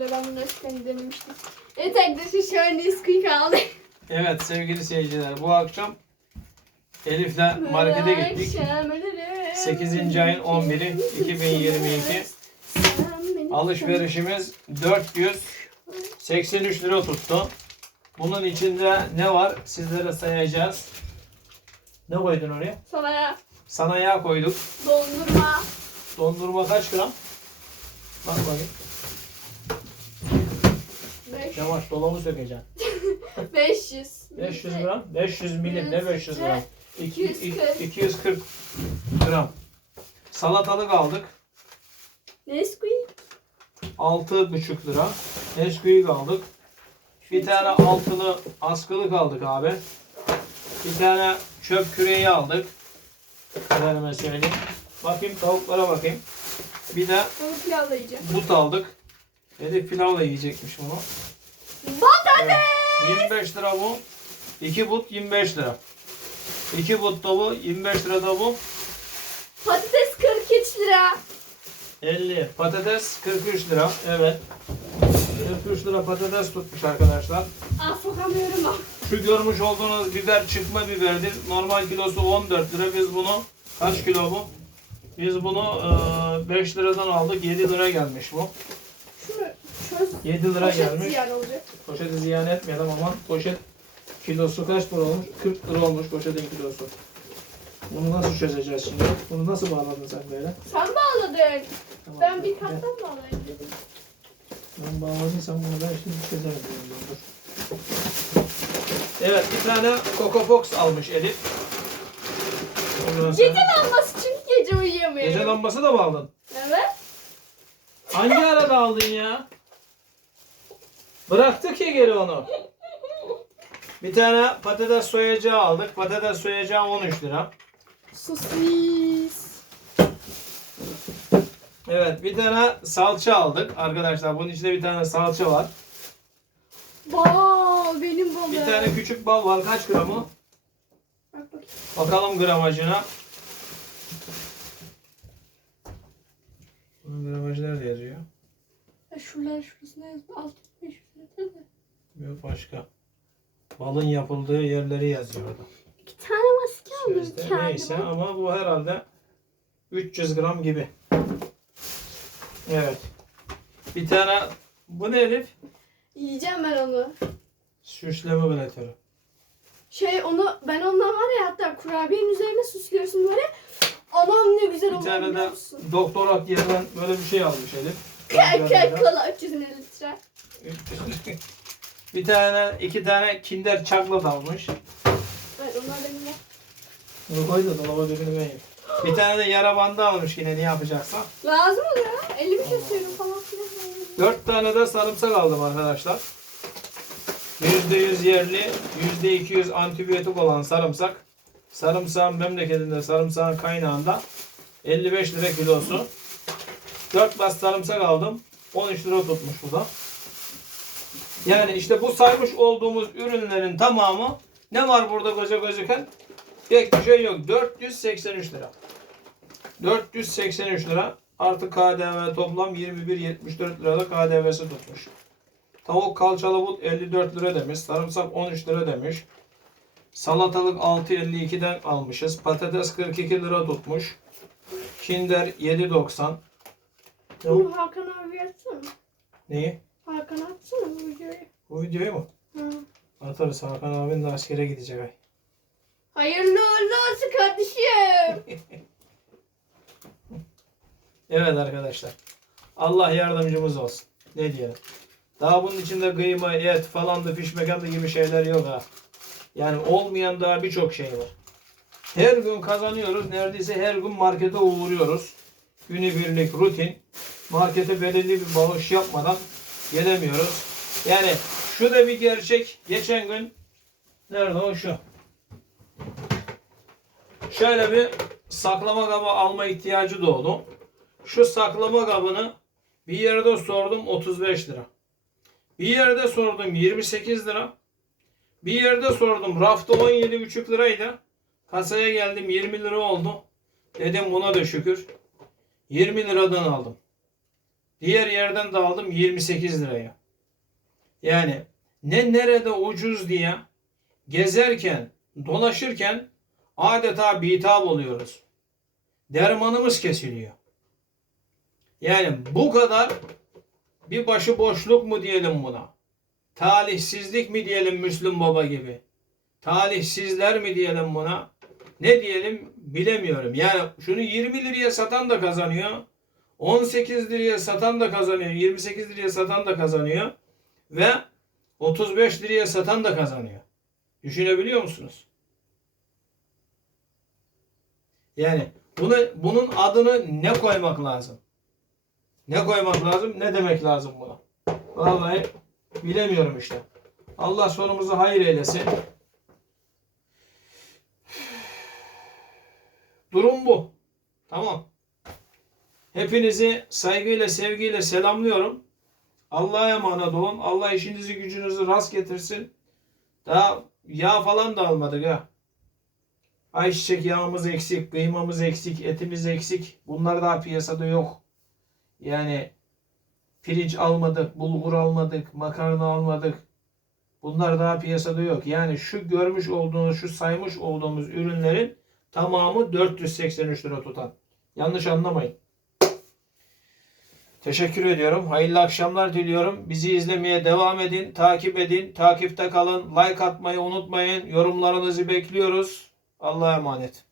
Ben bunu eskiden denemiştim. Evet arkadaşlar şu an Nesquik aldım. Evet sevgili seyirciler bu akşam Elif'le markete gittik. 8. ayın 11'i 2022. Alışverişimiz 483 lira tuttu. Bunun içinde ne var sizlere sayacağız. Ne koydun oraya? Sana Sana yağ koyduk. dondurma. Dondurma kaç gram? Bak bakayım. 500. Yavaş dolabı sökeceksin. 500. 500 gram. 500 milim ne 500 gram? İki- 240. 240 gram. Salatalık aldık. Nesquik. 6,5 lira. Nesquik aldık. Bir tane altılı askılık aldık abi. Bir tane çöp küreği aldık. Efendime söyleyeyim. Bakayım tavuklara bakayım. Bir de yiyeceğim. but aldık. Elif pilavla yiyecekmiş bunu. Patates. 25 lira bu. 2 but 25 lira. 2 but da bu. 25 lira da bu. Patates 43 lira. 50. Patates 43 lira. Evet. 43 lira patates tutmuş arkadaşlar. Ah sokamıyorum ah. Şu görmüş olduğunuz biber çıkma biberdir. Normal kilosu 14 lira. Biz bunu kaç kilo bu? Biz bunu e, 5 liradan aldık. 7 lira gelmiş bu. Şunu çöz. 7 lira Poşet gelmiş. ziyan olacak. Poşeti ziyan etmeyelim ama poşet kilosu kaç para olmuş? 40 lira olmuş poşetin kilosu. Bunu nasıl çözeceğiz şimdi? Bunu nasıl bağladın sen böyle? Sen bağladın. Tamam, Ben bir kattan bağlayayım dedim. Ben bağladıysam bunu ben şimdi çözerim. Dur. Evet bir tane Coco Fox almış Elif. Ondan sonra- Gece lambası çünkü gece uyuyamıyorum. Gece lambası da mı aldın? Evet. Hangi arada aldın ya? Bıraktık ya geri onu. Bir tane patates soyacağı aldık. Patates soyacağı 13 lira. Sosis. Evet bir tane salça aldık. Arkadaşlar bunun içinde bir tane salça var. Bal benim balım. Bir tane küçük bal var. Kaç gramı? Bak bakayım. Bakalım gramajına. Bunun gramajı nerede yazıyor? Ya şuralar şurasına yazdı. Alt 500 metre de. Yok başka. Balın yapıldığı yerleri yazıyor orada. İki tane maske aldım Sözde kendime. neyse ama bu herhalde 300 gram gibi. Evet. Bir tane bu ne Elif? Yiyeceğim ben onu. Süsleme bletörü. Şey onu ben ondan var ya hatta kurabiyenin üzerine süslüyorsun böyle. Anam ne güzel Bir oluyor tane biliyor de musun? doktor at yerden böyle bir şey almış Elif. Kek kek kola 350 litre. bir tane iki tane Kinder Chocolate almış. Evet onlar benim de. Bunu koy da dolaba birini ben yiyeyim. Bir tane de yara bandı almış yine ne yapacaksa. Lazım oluyor. Elimi kesiyorum falan filan. Dört tane de sarımsak aldım arkadaşlar. %100 yerli, %200 antibiyotik olan sarımsak. Sarımsağın memleketinde, sarımsağın kaynağında 55 lira kilosu. 4 bas sarımsak aldım. 13 lira tutmuş bu da. Yani işte bu saymış olduğumuz ürünlerin tamamı ne var burada koca gözüken? Pek bir şey yok. 483 lira. 483 lira. Artı KDV toplam 21.74 lirada KDV'si tutmuş. Tavuk kalçalı but 54 lira demiş. Sarımsak 13 lira demiş. Salatalık 6.52'den almışız. Patates 42 lira tutmuş. Kinder 7.90. Yok. Bunu Hakan abi atsana. Neyi? Hakan atsana bu videoyu. Bu videoyu mu? Hı. Atarız. Hakan abin de askere gidecek ay. Hayırlı uğurlu olsun kardeşim. Evet arkadaşlar. Allah yardımcımız olsun. Ne diyelim. Daha bunun içinde kıyma, et falan da fiş mekanı gibi şeyler yok ha. Yani olmayan daha birçok şey var. Her gün kazanıyoruz. Neredeyse her gün markete uğruyoruz. Günübirlik rutin. Markete belirli bir bağış yapmadan gelemiyoruz. Yani şu da bir gerçek. Geçen gün nerede o şu? Şöyle bir saklama kabı alma ihtiyacı doğdu. Şu saklama kabını bir yerde sordum 35 lira. Bir yerde sordum 28 lira. Bir yerde sordum rafta 17,5 liraydı. Kasaya geldim 20 lira oldu. Dedim buna da şükür. 20 liradan aldım. Diğer yerden de aldım 28 liraya. Yani ne nerede ucuz diye gezerken, dolaşırken adeta bitap oluyoruz. Dermanımız kesiliyor. Yani bu kadar bir başı boşluk mu diyelim buna? Talihsizlik mi diyelim Müslüm Baba gibi? Talihsizler mi diyelim buna? Ne diyelim bilemiyorum. Yani şunu 20 liraya satan da kazanıyor. 18 liraya satan da kazanıyor. 28 liraya satan da kazanıyor. Ve 35 liraya satan da kazanıyor. Düşünebiliyor musunuz? Yani bunu, bunun adını ne koymak lazım? Ne koymak lazım? Ne demek lazım buna? Vallahi bilemiyorum işte. Allah sonumuzu hayır eylesin. Durum bu. Tamam. Hepinizi saygıyla, sevgiyle selamlıyorum. Allah'a emanet olun. Allah işinizi gücünüzü rast getirsin. Daha yağ falan da almadık ha. Ayçiçek yağımız eksik, kıymamız eksik, etimiz eksik. Bunlar daha piyasada yok. Yani pirinç almadık, bulgur almadık, makarna almadık. Bunlar daha piyasada yok. Yani şu görmüş olduğunuz, şu saymış olduğumuz ürünlerin tamamı 483 lira tutan. Yanlış anlamayın. Teşekkür ediyorum. Hayırlı akşamlar diliyorum. Bizi izlemeye devam edin. Takip edin. Takipte kalın. Like atmayı unutmayın. Yorumlarınızı bekliyoruz. Allah'a emanet.